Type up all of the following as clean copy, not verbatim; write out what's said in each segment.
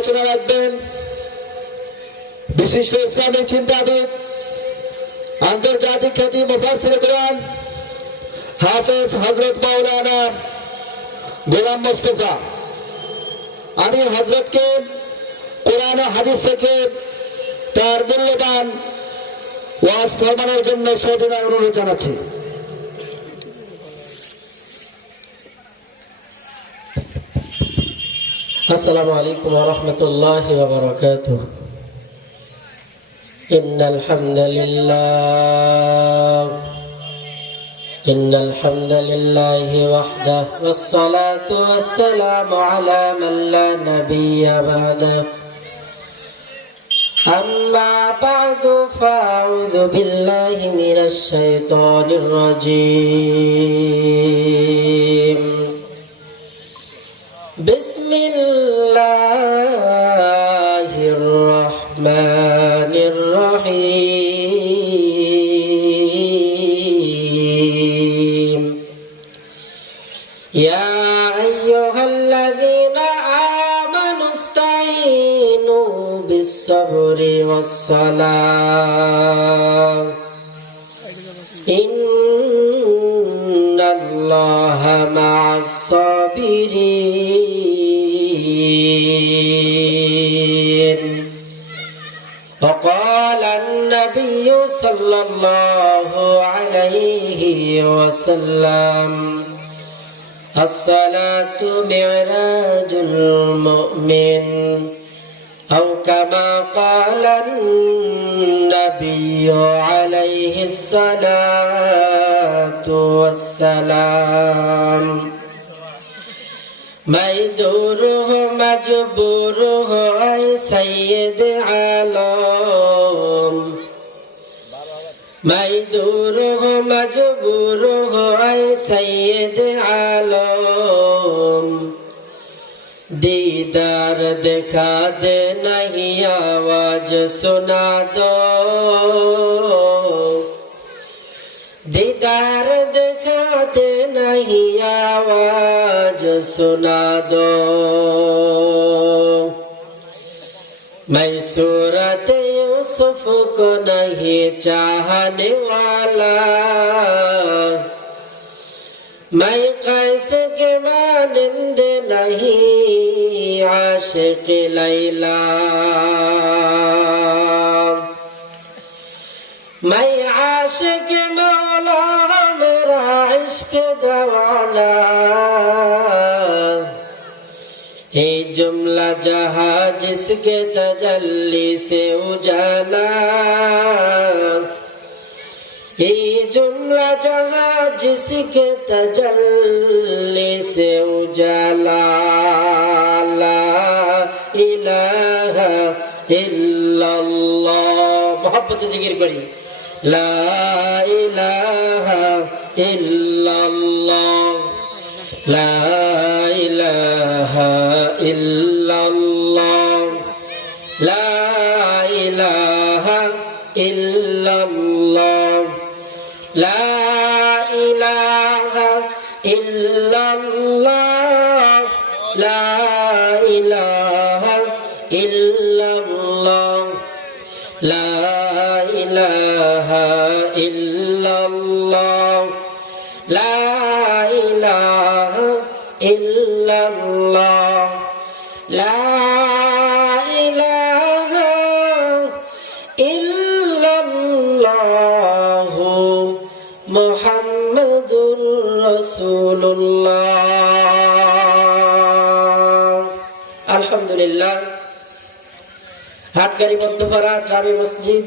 আলোচনা রাখবেন বিশিষ্ট ইসলামী চিন্তাবিদ, আন্তর্জাতিক খ্যাতি মুফাসসির কুরআন হাফেজ হযরত মাওলানা গোলাম মুস্তাফা। আমি হযরতকে কোরআন ও হাদিস থেকে তার মূল্যবান ওয়াজ ফরমানোর জন্য সবিনয় অনুরোধ জানাচ্ছি। السلام عليكم ورحمة الله وبركاته. إن الحمد لله وحده والصلاة والسلام على من لا نبي بعده. أما بعد فأعوذ بالله من الشيطان الرجيم. بسم الله الرحمن الرحيم. يا أيها الذين آمنوا استعينوا بالصبر والصلاة إن الله مع الصابرين. وقال النبي صلى الله عليه وسلم الصلاة معراج المؤمن أو كما قال النبي عليه الصلاة والسلام. ميدوره مجبوره أي سيد عالم. ميدوره مجبوره أي سيد عالم. दीदार दिखा दे नहीं आवाज सुना दो. दीदार दिखा दे नहीं आवाज सुना दो. मैं सूरत यूसुफ को नहीं चाहने वाला. मैं कैसे के मानंद नहीं आशिक लैला. मैं आशिक मौला मेरा इश्क दवाना. ये जुमला जहां जिसके तजल्ली से उजाला. ये जुमला जहां जिसके तजल्ली से उजाला. ला इलाहा इल्लल्लाह. मोहब्बत जिक्र करी. ला इलाहा इल्लल्लाह. ला इलाहा इल्लल्लाह. ला इलाहा इल्लल्लाह. لا إله إلا الله. لا إله إلا الله. لا إله إلا الله. لا إله إلا الله. لا إله إلا الله মুহাম্মাদুর রাসূলুল্লাহ। আলহামদুলিল্লাহ। হাটগাড়ি মধ্যপাড়া জামে মসজিদ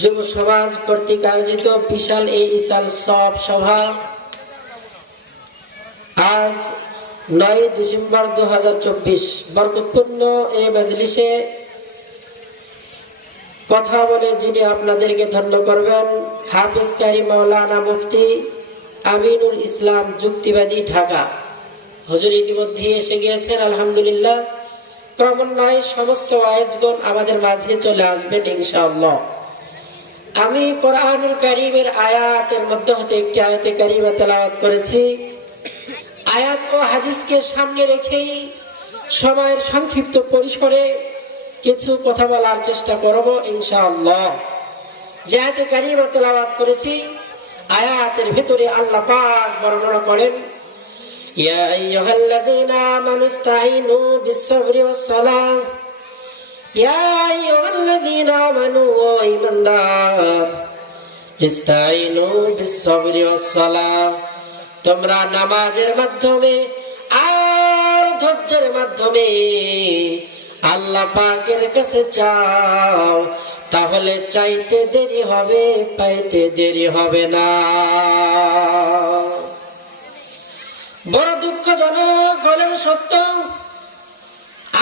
যুব সমাজ কর্তৃক আয়োজিত বিশাল এই ইসাল সব সভা আজ 9 ডিসেম্বর 2024 বরকতপূর্ণ এই মজলিসে কথা বলে যিনি আপনাদেরকে ধন্য করবেন হাফেজ কারি মাওলানা মুফতি আমিনুল ইসলাম যুক্তিবাদী ঢাকা। হুজুর ইতিমধ্যে এসে গিয়েছেন আলহামদুলিল্লাহ। ক্রমান্বয়ে সমস্ত আয়াতগণ আমাদের মাঝে চলে আসবেন ইনশাআল্লাহ। আমি কোরআনুল কারীমের আয়াতের মধ্যে হতে একটি আয়াতে কারিমা তেলাওয়াত করেছি। আয়াত ও হাদিসকে সামনে রেখেই সময়ের সংক্ষিপ্ত পরিসরে কিছু কথা বলার চেষ্টা করব ইনশাআল্লাহ। যে আয়াতে কারিমা তেলাওয়াত করেছি, আয়াতের ভিতরে আল্লাহ পাক বর্ণনা করেন, ইয়া আইয়ুহাল্লাযীনা আমানু ইসতাঈনু বিস-সাবরি ওয়াস-সালাহ। ইয়া আইয়ুহাল্লাযীনা আমানু ও ঈমানদার, ইসতাঈনু বিস-সাবরি ওয়াস-সালাহ, তোমরা নামাজের মাধ্যমে আর ধৈর্যের মাধ্যমে আল্লাহ পাকের কাছে চাও, তাহলে চাইতে দেরি হবে, পাইতে দেরি হবে না। বড় দুঃখজনক হলেও সত্য,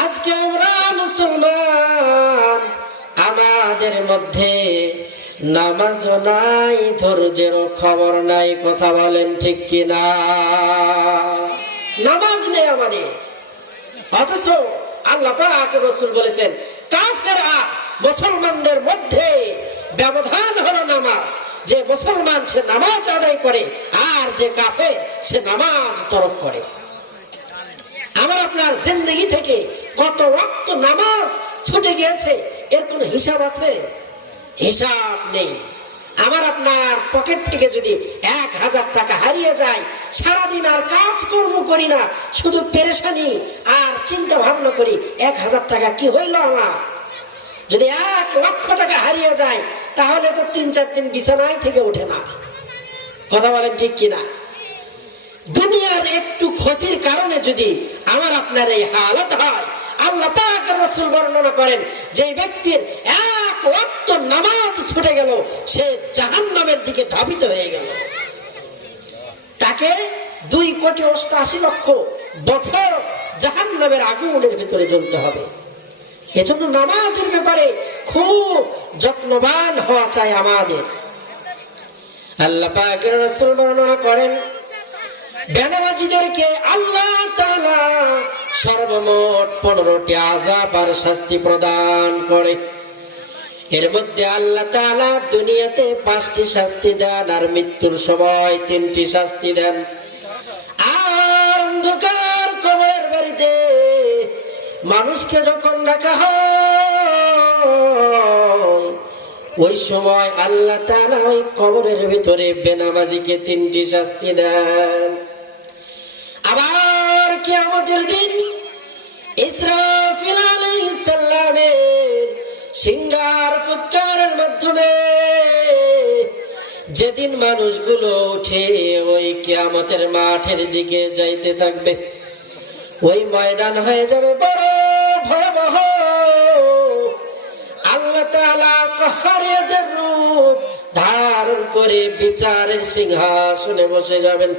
আজকে আমরা মুসলমান, আমাদের মধ্যে নামাজ নাই, ধৈর্যেরও খবর নাই। কথা বলেন ঠিক কিনা? নামাজ নেই আমাদের, অথচ আল্লাহ পাক রাসূল বলেছেন কাফেররা মুসলমানদের মধ্যে ব্যবধান হলো নামাজ। যে মুসলমান সে নামাজ আদায় করে, আর যে কাফের সে নামাজ তরক করে। আমার আপনার জিন্দেগি থেকে কত ওয়াক্ত নামাজ ছুটে গিয়েছে, এর কোনো হিসাব আছে? হিসাব নেই। আমার আপনার পকেট থেকে যদি 1000 টাকা হারিয়ে যায়, সারাদিন আর কাজকর্ম করি না, শুধু পেরেশানি আর চিন্তা ভাবনা করি 1000 টাকা কি হইল আমার। যদি 1 লক্ষ টাকা হারিয়ে যায়, তাহলে তো 3-4 দিন বিছানায় থেকে ওঠে না। কথা বলেন ঠিক কিনা? দুনিয়ার একটু ক্ষতির কারণে যদি আমার আপনার এই হালত হয়, আল্লাহ পাক রাসূল বর্ণনা করেন যে ব্যক্তির 1 ওয়াক্ত নামাজ ছুটে গেল, সে জাহান্নামের দিকে ধাবিত হয়ে গেল। তাকে 2,88,00,000 বছর জাহান্নামের আগুনের ভিতরে জ্বলতে হবে। এজন্য নামাজের ব্যাপারে খুব যত্নবান হওয়া চাই আমাদের। আল্লাহ পাকের রাসূল বর্ণনা করেন, বেনামাজিদেরকে আল্লাহ তাআলা সর্বমোট 15টি আযাব আর শাস্তি প্রদান করে। এর মধ্যে আল্লাহ তাআলা দুনিয়াতে 5টি শাস্তি দেন, আর মৃত্যুর সময় 3টি শাস্তি দেন। আর অন্ধকার কবরের বাড়িতে মানুষকে যখন ডাকা হয়, ওই সময় আল্লাহ তাআলা ওই কবরের ভিতরে বেনামাজিকে 3টি শাস্তি দেন। আবার কিয়ামতের দিন ইসরাফিল আলাইহিস সালামের সিংহার ফুৎকারের মাধ্যমে যেদিন মানুষগুলো উঠে ওই কিয়ামতের মাঠের দিকে যাইতে থাকবে, ওই ময়দান হয়ে যাবে বড় ভয়াবহ। আল্লাহ তাআলা কাহারিয়াতের রূপ ধারণ করে বিচারের সিংহাসনে বসে যাবেন।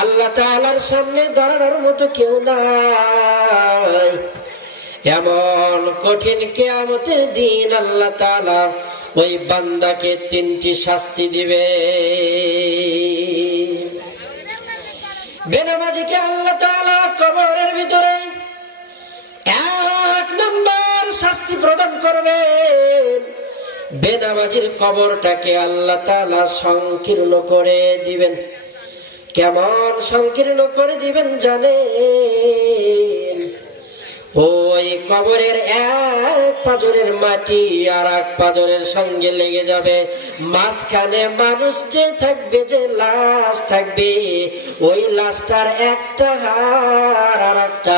আল্লাহ তাআলার সামনে দাঁড়ানোর মতো কেউ নাই। এমন কঠিন কিয়ামতের দিন আল্লাহ তাআলা ওই বান্দাকে 3টি শাস্তি দিবে। বেনামাজিকে আল্লাহ তাআলা কবরের ভিতরে 1 নম্বর শাস্তি প্রদান করবেন। বেনামাজির কবরটাকে আল্লাহ তাআলা সংকীর্ণ করে দিবেন। কেমন সংকীর্ণ করে দিবেন জানেন? ওই কবরের 1 পাঁজরের মাটি আর 1 পাঁজরের সঙ্গে লেগে যাবে। মাঝখানে মানুষ যে থাকবে, যে লাশ থাকবে, ওই লাশটার একটা হাড় আর একটা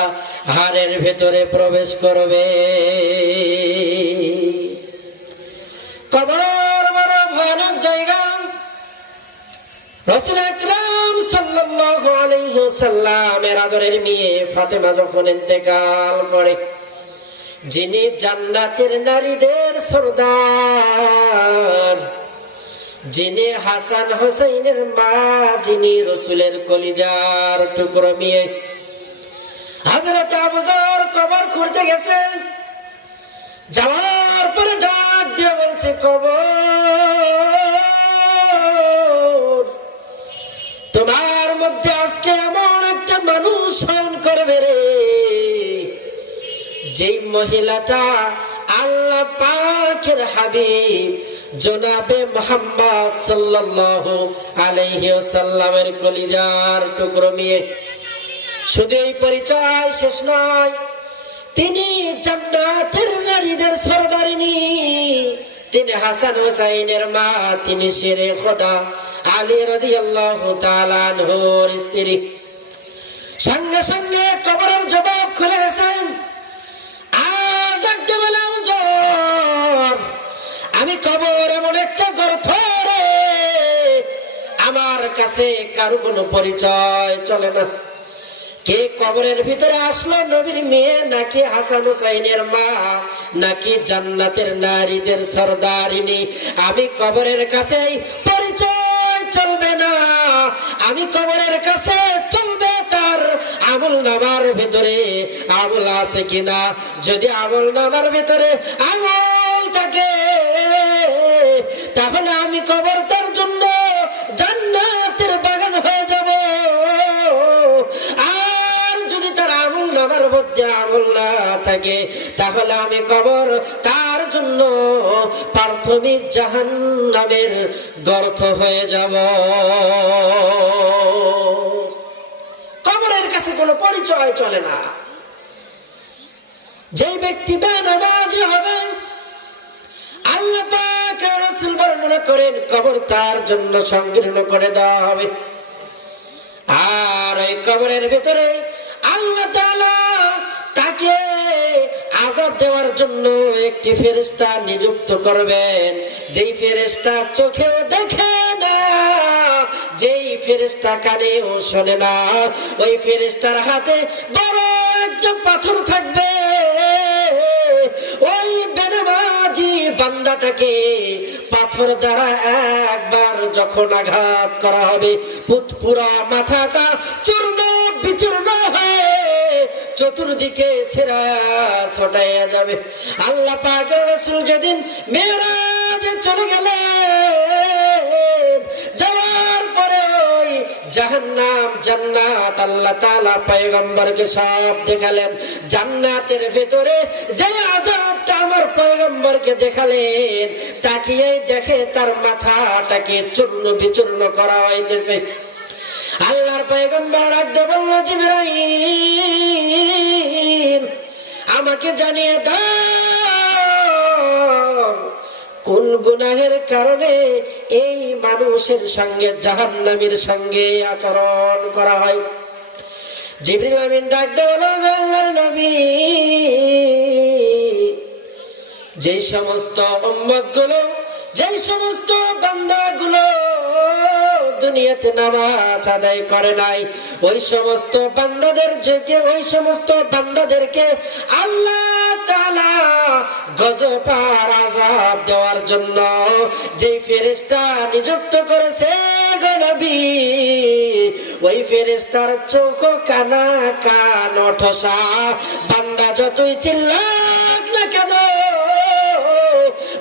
হাড়ের ভেতরে প্রবেশ করবে। কবর বড় ভয়ানক জায়গা। রাসূল আকরাম সাল্লাল্লাহু আলাইহি ওয়াসাল্লামের আদরের মেয়ে ফাতেমা যখন ইন্তেকাল করে, যিনি জান্নাতের নারীদের সরদার, যিনি হাসান হোসেনের মা, যিনি রাসূলের কলিজার টুকরো মেয়ে, হযরত আবু যর কবর খুঁড়তে গেছে। যাওয়ার পরে ডাক দিয়ে বলছে, কবর, তোমার মধ্যে আজকে এমন একটা মানুষ শয়ন করবে রে, যেই মহিলাটা আল্লাহ পাকের হাবিব জনাবে মুহাম্মদ সাল্লাল্লাহু আলাইহি ওয়াসাল্লামের কলিজার টুকরো মেয়ে। শুধু এই পরিচয় শেষ নয়, তিনি জান্নাতের নারীদের সরদারিনী, তিনি হাসান হুসাইনের মা, তিনি শেরে খোদা আলী রাদিয়াল্লাহু তাআলা আনহুর স্ত্রী। সঙ্গে সঙ্গে কবরের জবাব খুলে গেছেন। আর ডাকতে বলে, হুজুর, আমি কবর এমন একটা গর্ত রে, আমার কাছে কারো কোনো পরিচয় চলে না। কে কবরের ভিতরে আসলো, নবীর মেয়ে নাকি হাসান হুসাইনের মা, নাকি জান্নাতের নারীদের সরদারিনী? আমি কবরের কাছে পরিচয় চলবে না, আমি কবরের কাছে চলবে তার আমল নামার ভিতরে আমল আছে কিনা। যদি আমল নামার ভিতরে আমল থাকে, তাহলে আমি কবর তার জন্য জান্নাতের বাগান হয়ে যাব। আমার মধ্যে আমল না থাকে, তাহলে আমি কবর তার জন্য প্রাথমিক জাহান্নামের গর্ত হয়ে যাব। কবরের কাছে কোনো পরিচয় চলে না। যে ব্যক্তি বেনামাজি হবে, আল্লাহ পাক রাসূল বর্ণনা করেন কবর তার জন্য সংকীর্ণ করে দেওয়া হবে। আর এই কবরের ভিতরে আল্লাহ তাআলা তাকে আযাব দেওয়ার জন্য একটি ফেরেশতা নিযুক্ত করবেন, যেই ফেরেশতা চোখেও দেখে না, যেই ফেরেশতা কানেও শোনে না। ওই ফেরেশতার হাতে বড় একটা পাথর থাকবে। ওই বেনামাজি বান্দাটাকে পাথর দ্বারা একবার যখন আঘাত করা হবে, পুরা মাথাটা চূর্ণ বিচূর্ণ হয়ে চতুর্দিকে ছড়াইয়া যাবে। আল্লাহ পাকের রাসূল যেদিন মেরাজে চলে গেলেন, যাওয়ার পরে ওই জাহান্নাম জান্নাত আল্লাহ তাআলা পয়গম্বরকে সব দেখালেন। জান্নাতের ভেতরে যে আযাবটা আমার পয়গম্বরকে দেখালেন, তাকিয়ে দেখে তার মাথাটাকে চূর্ণ বিচূর্ণ করা হইতেছে। আল্লাহর পয়গম্বর ডাকতে বলল, জিবরাইল, আমাকে জানিয়ে দাও কোন গুনাহের কারণে এই মানুষের সঙ্গে জাহান্নামীর সঙ্গে আচরণ করা হয়। জিবরিল আমিন ডাকতে বলল, আল্লাহর নবী, যেই সমস্ত উম্মতগুলো, যেই সমস্ত বান্দাগুলো দুনিয়াতে নামাজ আদায় করে নাই, ওই সমস্ত বান্দাদেরকে আল্লাহ তাআলা গজব আর আযাব দেওয়ার জন্য যেই ফেরেশতা নিযুক্ত করেছে গো নবী, ওই ফেরেশতার চোখ কানা কান ঠোসা, বান্দা যতই চিল্লাক না কেন,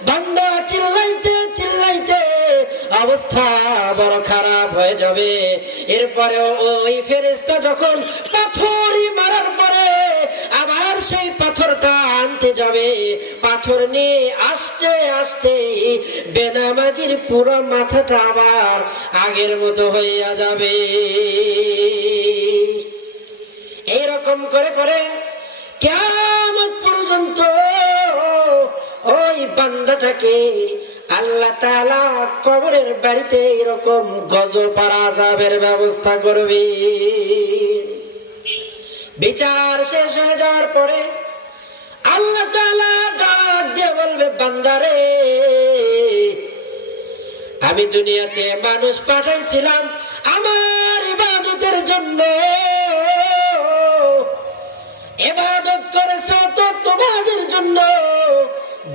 বান্দা চিল্লাইতে চিল্লাইতে অবস্থা বড় খারাপ হয়ে যাবে। এরপরে ওই ফেরেশতা যখন পাথরই মারার পরে আবার সেই পাথরটা আনতে যাবে, পাথর নিয়ে আস্তে আস্তে বেনামাজির পুরো মাথাটা আবার আগের মতো হইয়া যাবে। এইরকম করে করে কিয়ামত পর্যন্ত ওই বান্দাটাকে আল্লাহ তাআলা কবরের বাড়িতে এরকম গজব আর আযাবের ব্যবস্থা করবে। বিচার শেষ হয়ে যাওয়ার পরে আল্লাহ তাআলা ডাক দিয়ে বলবে, বান্দারে, আমি দুনিয়াতে মানুষ পাঠাইছিলাম আমার ইবাদতের জন্য, ইবাদত করেছো তো তোমাদের জন্য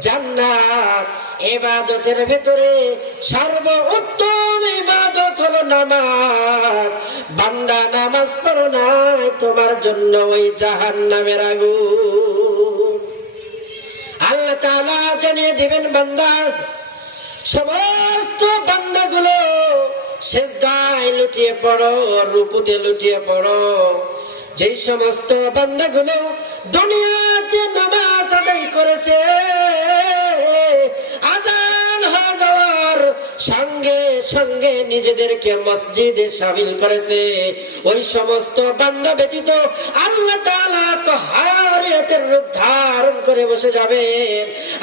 জান্নাত। ইবাদতের ভিতরে সর্বোত্তম ইবাদত হলো নামাজ। বান্দা নামাজ পড়ো নাই, তোমার জন্য ওই জাহান্নামের আগুন। আল্লাহ তাআলা জানিয়ে দিবেন, বান্দা, সমস্ত বান্দাগুলো সিজদায় লুটিয়ে পড়ো, রুকুতে লুটিয়ে পড়ো। যেই সমস্ত বান্দাগুলো দুনিয়াতে নামাজ আদায় করেছে, আযান হয়ে যাওয়ার সঙ্গে সঙ্গে নিজেদেরকে মসজিদে শামিল করেছে, ওই সমস্ত বান্দা ব্যতীত আল্লাহ তাআলা কাহারিয়তের রূপ ধারণ করে বসে যাবেন,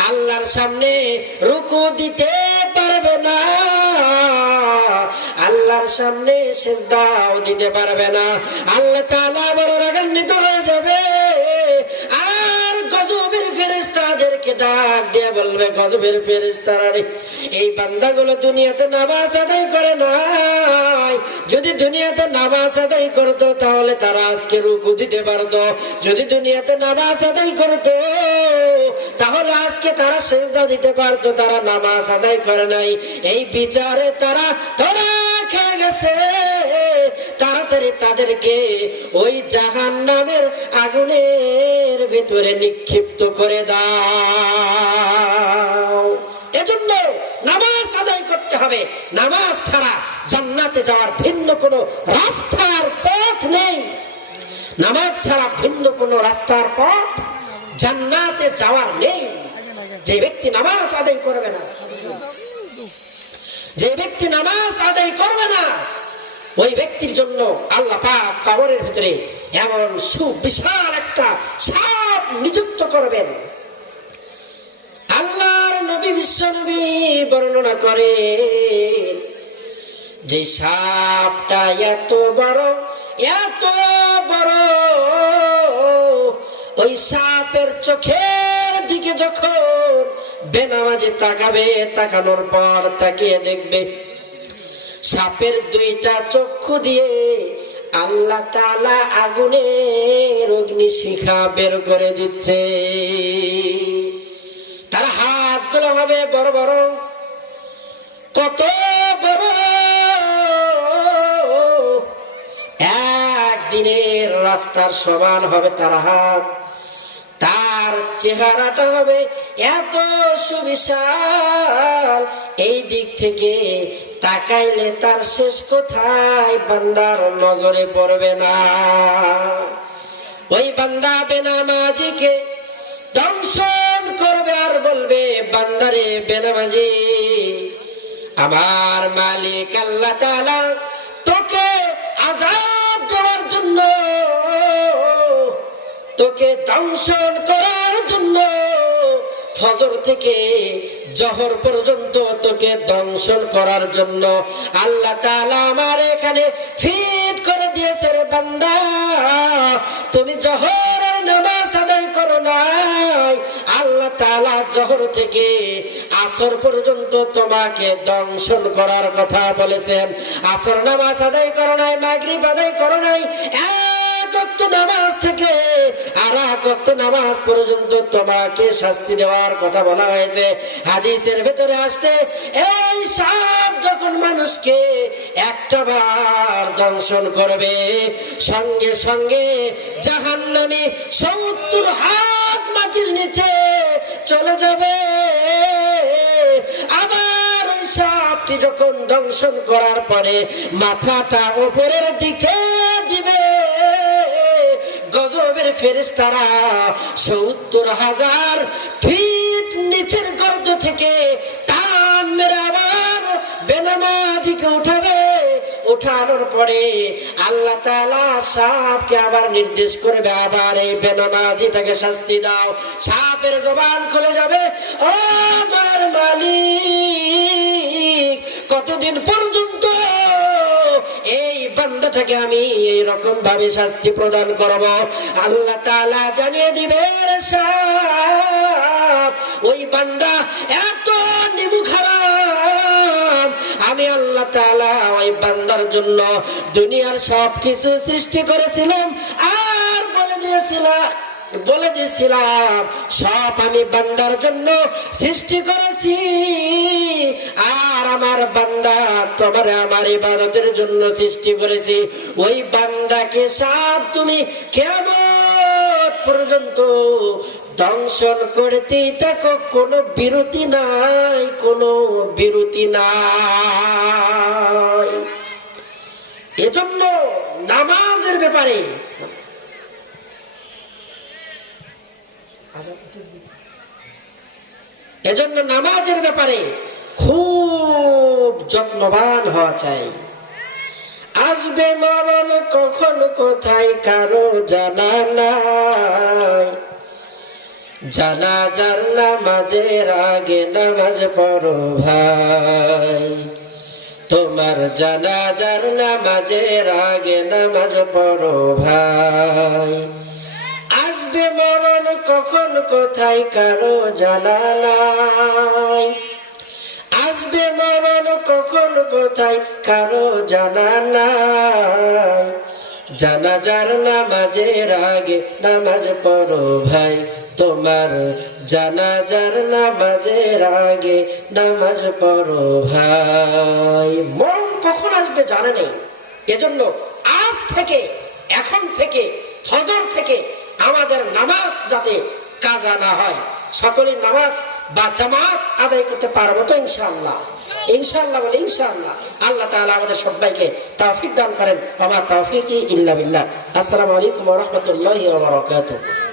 আল্লাহর সামনে রুকু দিতে পারবে না, আল্লাহর সামনে সিজদাও দিতে পারবে না। আল্লাহ তাআলা বড় রাগান্বিত হয়ে যাবে, আর গজবের ফেরেশতাদেরকে ডাক দিয়ে বলবে, গজবের ফেরেশতারা রে, এই বান্দাগুলো দুনিয়াতে নামাজ আদায় করে নাই, যদি দুনিয়াতে নামাজ আদায় করতো তাহলে তারা আজকে রুকু দিতে পারতো, যদি দুনিয়াতে নামাজ আদায় করতো তাহলে আজকে তারা সিজদা দিতে পারতো, তারা নামাজ আদায় করে নাই, এই বিচারে তারা ধরা খেয়ে গেছে, তাড়াতাড়ি তাদেরকে ওই জাহান্নামের আগুনের ভিতরে নিক্ষিপ্ত করে দাও। এজন্য নামাজ আদায় করতে হবে, নামাজ ছাড়া জান্নাতে যাওয়ার ভিন্ন কোনো রাস্তার পথ নেই, নামাজ ছাড়া ভিন্ন কোনো রাস্তার পথ জান্নাতে যাওয়ার নেই। যে ব্যক্তি নামাজ আদায় করবে না, যে ব্যক্তি নামাজ আদায় করবে না, ওই ব্যক্তির জন্য আল্লাহ পাক কবরের ভিতরে এমন সুবিশাল একটা সাপ নিযুক্ত করবেন। আল্লাহর নবী বিশ্বনবী বর্ণনা করে যে সাপটা এত বড়, এত বড়, ওই সাপের চোখের দিকে যখন বেনামাজি তাকাবে, তাকানোর পর তাকিয়ে দেখবে সাপের দুইটা চক্ষু দিয়ে আল্লাহ তাআলা আগুনের অগ্নিশিখা বের করে দিচ্ছে। তার হাতগুলো হবে বড় বড়, কত বড়, একদিনের রাস্তার সমান হবে তার হাত, তার চেহারাটা হবে এত সুবিশাল, এই দিক থেকে তাকাইলে তার শেষ কোথায় বান্দার নজরে পড়বে না। ওই বান্দা বেনামাজিকে দংশন করবে আর বলবে, বান্দারে বেনামাজি, আমার মালিক আল্লাহ তাআলা তোকে আযাব দেওয়ার জন্য, তোকে দংশন করার জন্য ফজর থেকে জোহর পর্যন্ত তোকে দংশন করার জন্য আল্লাহ তাআলা আমার এখানে ফিট করে দিয়েছে রে বান্দা, তুমি জোহরের নামাজ আদায় করো নাই, আল্লাহ তাআলা জোহর থেকে আসর পর্যন্ত তোমাকে দংশন করার কথা বলেছেন, আসর নামাজ আদায় করো নাই, মাগরিব আদায় করো নাই, নামাজ থেকে আর নামাজ পর্যন্ত তোমাকে শাস্তি দেওয়ার কথা বলা হয়েছে। হাদিসের ভেতরে আসছে, এই সাপ যখন মানুষকে একটা বার দংশন করবে, সঙ্গে সঙ্গে জাহান্নামী 70 হাত মাটির নিচে চলে যাবে। আবার ওই সাপটি যখন দংশন করার পরে মাথাটা উপরের দিকে দিবে, গজবের ফেরেশতারা 70,000 ফিট নিচের গর্ত থেকে টান মেরে আবার বেনামাজিকে উঠাবে। উঠানোর পরে আল্লাহ তাআলা সাপকে আবার নির্দেশ করবে, আবার এই বেনামাজিটাকে শাস্তি দাও। সাপের জবান খুলে যাবে, ও দয়ার মালিক, কতদিন পর্যন্ত এই বান্দাটাকে আমি এই রকম ভাবে শাস্তি প্রদান করব? আল্লাহ তাআলা জানিয়ে দিবে, সাপ ওই বান্দা এত নিমুখারাম, আমি আল্লাহ তাআলা ওই বান্দার জন্য দুনিয়ার সবকিছু সৃষ্টি করেছিলাম আর বলে দিয়েছিলাম সব আমি বান্দার জন্য সৃষ্টি করেছি, আর আমার বান্দা তোমার আমার ইবাদতের জন্য সৃষ্টি করেছি। ওই বান্দাকে সাপ তুমি কিয়ামত পর্যন্ত দংশন করতেই থাকো, কোনো বিরতি নাই, কোনো বিরতি নাই। এজন্য নামাজের ব্যাপারে খুব খুব যত্নবান হওয়া চাই। আসবে মরণ কখন কোথায় কারো জানা নাই, জানাজার নামাজের আগে নামাজ পড়ো ভাই, তোমার জানাজার নামাজের আগে নামাজ পড়ো ভাই। আসবে মরণ কখন কোথায় কারো জানা নাই, আসবে মরণ কখন কোথায় কারো জানা নাই, জানাজার নামাজের আগে নামাজ পড়ো ভাই, তোমার জানাজার নামাজের আগে নামাজ পড়ো ভাই। মরণ কখন আসবে জানে নেই, এজন্য আজ থেকে, এখন থেকে, ফজর থেকে আমাদের নামাজ যাতে কাজা না হয়। সকলের নামাজ বা জামাত আদায় করতে পারবো তো ইনশাআল্লাহ? ইনশাআল্লাহ বলে ইনশাআল্লাহ। আল্লাহ তাআলা আমাদের সবাইকে তৌফিক দান করেন। ওয়া মা তৌফিকি ইল্লা বিল্লাহ। আসসালামু আলাইকুম ওয়া রাহমাতুল্লাহি ওয়া বারাকাতুহু।